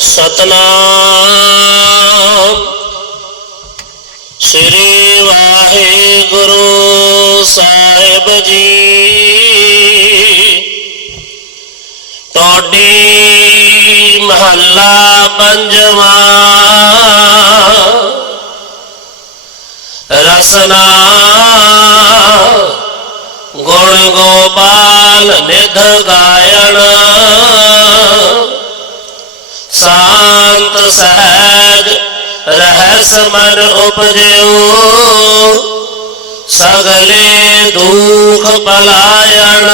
ਸਤਨਾਮ। ਸ੍ਰੀ ਵਾਹਿਗੁਰੂ ਸਾਹਿਬ ਜੀ। ਤੁਹਾਡੀ ਮਹੱਲਾ ਪੰਜਵਾਂ ਰਸਨਾ ਗੁਣ ਗੋਪਾਲ ਨਿਧ ਗਾਇਣ। ਰਹਿਸ ਮਨ ਉਪਜਿਓ, ਸਗਲੇ ਦੁਖ ਪਲਾਇਣ।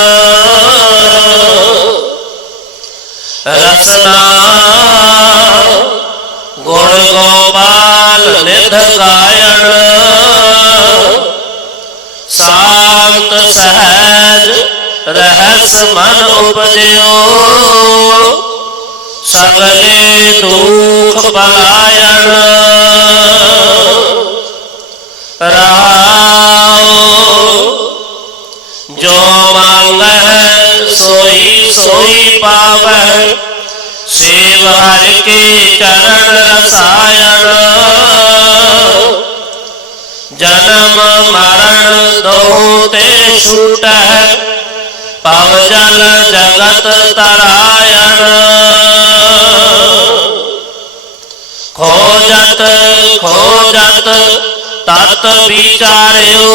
ਰਸਨਾ ਗੁਣ ਗੋਪਾਲ ਨਿਧ ਗਾਇਣ। ਸ਼ਾਂਤ ਸਹਿਜ ਰਹਿਸ ਮਨ ਉਪਜਿਓ, ਸਗਲੇ ਦੁਖ ਮੰਗੈ ਸੋਈ ਸੋਈ ਪਾਵੈ। ਸੇਵ ਹਰਿ ਕੇ ਚਰਨ ਰਸਾਇਣ। ਜਨਮ ਮਰਨ ਦੋ ਤੇ ਛੂਟੈ, ਪਵ ਜਲ ਜਗਤ ਤਰਾਇਣ। ਖੋਜਤ ਖੋਜਤ, ਤਤ ਵਿਚਾਰਿਓ।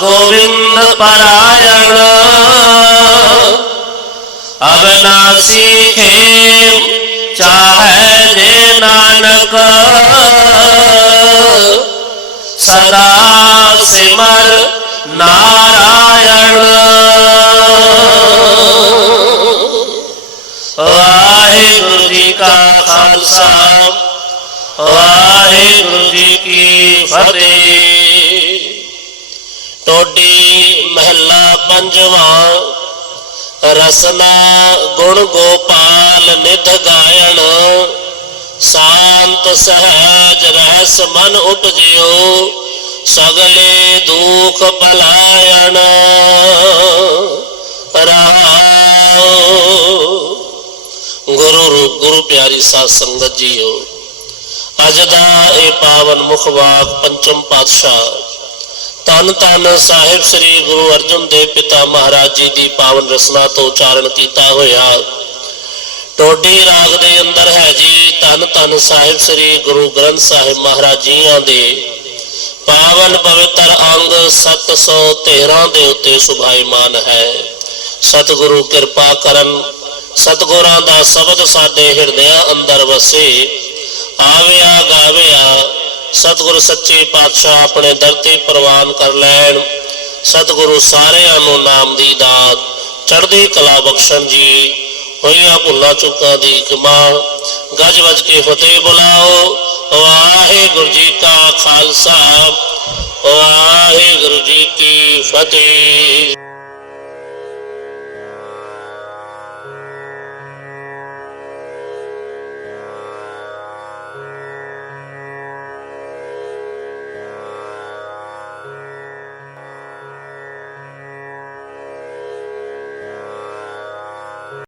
ਗੋਵਿੰਦ ਪਰਾਇਣ ਅਬਨਾਸੀ ਖੇਮ ਚਾਹੈ ਜੇ ਨਾਨਕ ਸਦਾ ਸਿਮਰ ਨਾਰਾਇਣ ਵਾਹਿਗੁਰੂ ਜੀ ਕਾ ਖਾਲਸਾ ਵਾਹਿਗੁਰੂ ਜੀ ਕੀ ਫਤਿਹ ਟੋਡੀ ਮਹੱਲਾ ਪੰਜਵਾਂ, ਰਸਨਾ ਗੁਣ ਗੋਪਾਲ ਨਿਧ ਗਾਇਣ, ਸ਼ਾਂਤ ਸਹਿਜ ਰਹਿਸ ਮਨ ਉਪਜਿਓ, ਸਗਲੇ ਦੁਖ ਪਲਾਇਣ। ਰਹਾਉ ਗੁਰੂ ਰੂਪ ਗੁਰੂ ਪਿਆਰੀ ਸਾਧ ਸੰਗਤ ਜੀਓ, ਅੱਜ ਦਾ ਇਹ ਪਾਵਨ ਮੁਖ ਵਾਕ ਪੰਚਮ ਪਾਤਸ਼ਾਹ ਤਨ ਤਨ ਸਾਹਿਬ ਸ੍ਰੀ ਗੁਰੂ ਅਰਜਨ ਦੇਵ ਪਿਤਾ ਮਹਾਰਾਜ ਜੀ ਦੀ ਪਾਵਨ ਰਸਨਾ ਤੋਂ ਉਚਾਰਨ ਕੀਤਾ ਹੋਇਆ। ਟੋਡੀ ਰਾਗ ਦੇ ਅੰਦਰ ਹੈ ਜੀ ਤਨ ਤਨ ਸਾਹਿਬ ਸ੍ਰੀ ਗੁਰੂ ਗ੍ਰੰਥ ਸਾਹਿਬ ਮਹਾਰਾਜ ਜੀਆਂ ਦੇ। ਪਾਵਨ ਪਵਿੱਤਰ ਅੰਗ 713 ਦੇ ਉੱਤੇ ਸੁਭਾਈਮਾਨ ਹੈ। ਸਤਿਗੁਰੂ ਕਿਰਪਾ ਕਰਨ, ਸਤਿਗੁਰਾਂ ਦਾ ਸ਼ਬਦ ਸਾਡੇ ਹਿਰਦਿਆਂ ਅੰਦਰ ਵਸੇ। ਆਵਿਆ ਗਾਵਿਆ ਸਤਿਗੁਰੂ ਸੱਚੇ ਪਾਤਸ਼ਾਹ ਆਪਣੇ ਦਰ ਤੇ ਪ੍ਰਵਾਨ ਕਰ ਲੈਣ। ਸਤਿਗੁਰੂ ਸਾਰਿਆਂ ਨੂੰ ਨਾਮ ਦੀ ਦਾਤ, ਚੜ੍ਹਦੀ ਕਲਾ ਬਖਸ਼ਣ ਜੀ। ਹੋਈਆਂ ਭੁੱਲਾਂ ਚੁੱਕਾਂ ਦੀ ਕਮਾ ਗੱਜ ਵੱਜ ਕੇ ਫਤਿਹ ਬੁਲਾਓ। ਵਾਹਿਗੁਰੂ ਜੀ ਕਾ ਖਾਲਸਾ, ਵਾਹਿਗੁਰੂ ਜੀ ਕੀ ਫਤਿਹ।